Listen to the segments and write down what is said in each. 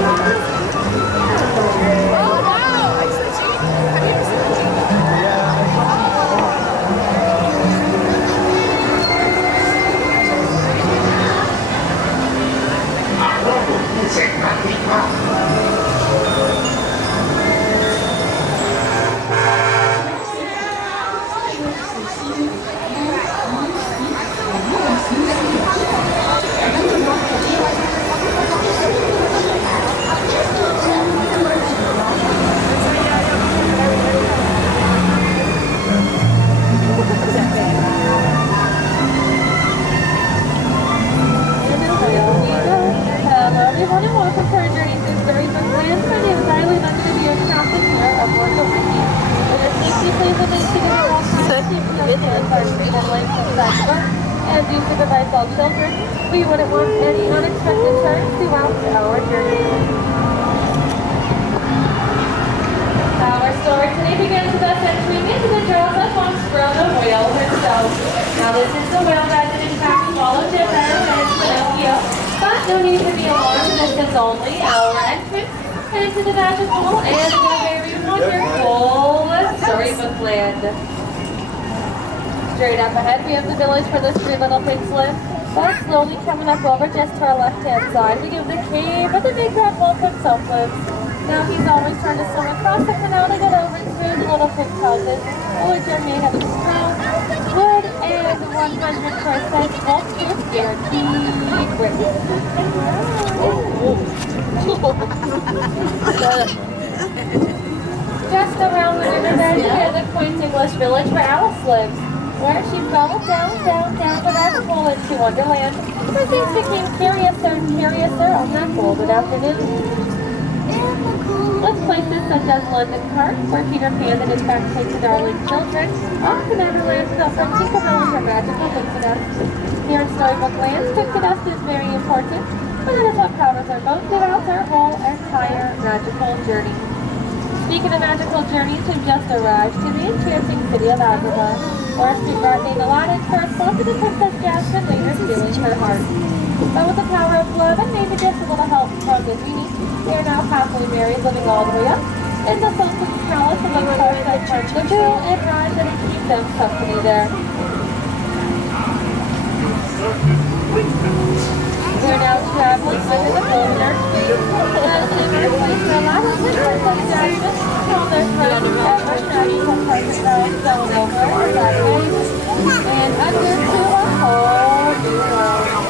wow! It's the genie. Have you ever seen the genie? Hello everyone and welcome to our journey through Storybook Land. My name is Eileen. I'm going to be your captain here aboard the Wiki. It is safety please and to give all kinds of hands are settling from that boat and do supervise all children. We wouldn't want any unexpected turns throughout our journey. Our story today begins with us entering into the jaws of the whale herself. Now this is the whale that in fact swallowed Geppetto and Pinocchio. But no need to be alarmed, this is only our entrance into the magical and the very wonderful Storybook Land. Straight up ahead, we have the village where the three little pigs live. But slowly coming up over just to our left-hand side, we give the cave where the big red wolf himself lives. Now he's always trying to swim across the canal to get over to the little pig houses, which are made of straw, wood, and 100% wolf-proof guaranteed brick. Just around the riverbed, we have the quaint English village where Alice lives, where she traveled down the rabbit hole into Wonderland, where things became curiouser and curiouser on that golden afternoon. With places such as London Park, where Peter Pan and his back-painted darling children often Neverland felt from Tinkerbell and her magical pixie dust. Here in Storybook Land, pixie dust is very important, but it is what powders our boat throughout our whole entire magical journey. Speaking of magical journeys, we've just arrived to the enchanting city of Agrabah, where a street guard named Aladdin corresponded to Princess Jasmine, later stealing her heart. But with the power of love and maybe just a little help from the genie, they are now happily married, living all the way up in the Sultan's palace and the course that turns the bill and rides and keep them company there. They're now traveling under the golden archway as they were placed in Aladdin and Princess Jasmine while their friends ever national present now going over that way and under to a whole new world.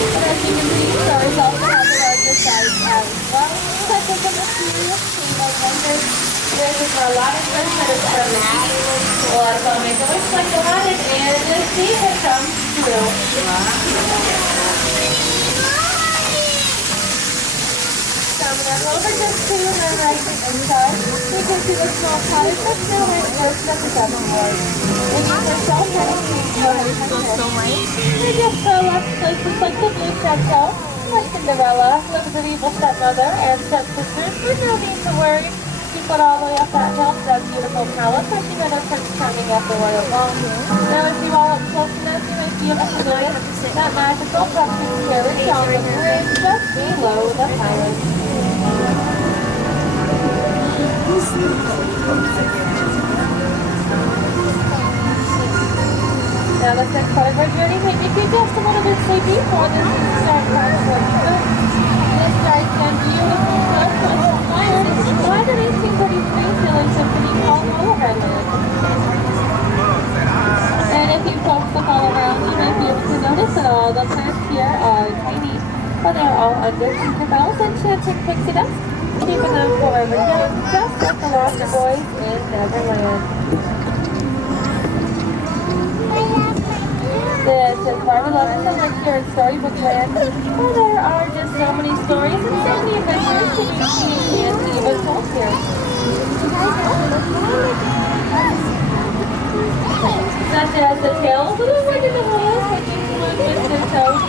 But as you can see, stories also have the larger size as well, such as the mysterious King of Wonders. There's Aladdin first that is from the genie. Well, let's all make a wish like Aladdin and see if it comes true. Coming up over just to the right inside, we can see the small cottage that's now right first at the southern ward. Which is herself heading to and just to our left, places like the Blue Chateau, like Cinderella, lives an evil stepmother and stepsisters, with no need to worry. She put all the way up that hill to that beautiful palace where she met her Prince Charming at the royal ball. Now as you all up close enough, you may be able to notice that magical breakfast carriage on the bridge just below the palace. Now the next part of our journey may make you just a little bit sleepy for this start time for you. This drive can beautiful was inspired by the 1833 sailing symphony called Anaheim. And if you folks look all around, you might be able to notice that all the plants here are tiny, but they're all under Tinkerbell's enchanting pixie dust, keeping them forever young, just like the lost boys in Neverland. This is Barbara Lovins and I'm here in Storybook Land, where there are just so many stories and so many adventures to be seen and even told here. Such as the tale of Little Wig in the Woods, taking one Mr. Toad.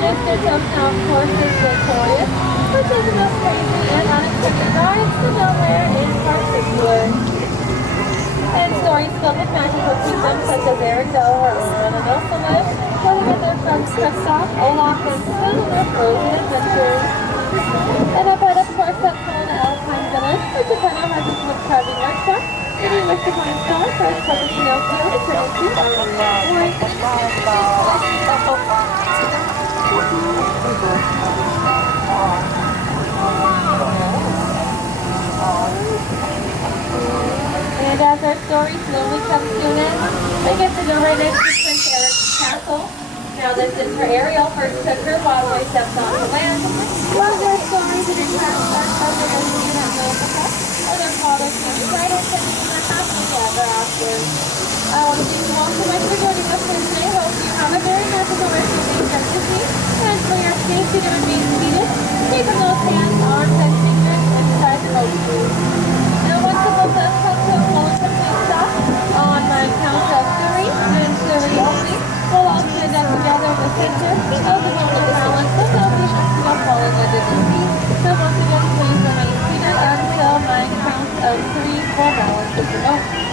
Mr. Toad now, of course, is victorious, which is the most crazy and unexpected rides to nowhere in particular. And stories filled with magical kingdoms such as Arendelle, where Anna also lives, Kristoff, Olaf, and Sven on their frozen adventures. And up at a course that's called Anaheim Village, which Pinocchio has its wood carving workshop. If you wish to find stars for his puppet Pinocchio to turn into And as our story slowly comes to an end, we get to go right into Prince Eric's castle. Now this is where Ariel first took her waddle steps on the land. One of their stories in her past are covered as we have known before, or their father came right into the happily ever after. I want to thank you all so much for joining us here today. Hope you have a very magical rest of your day from Disney. And for your safety to remain seated, keep those hands, arms, and fingers inside the boat tube. Now once the boat does come to a full and complete stop, on my count of 3 and 3 only, we'll all stand up together in the center of the golden balance so no patients will fall under the sea. So once again, please remain seated until my count of 3 for balance is enough.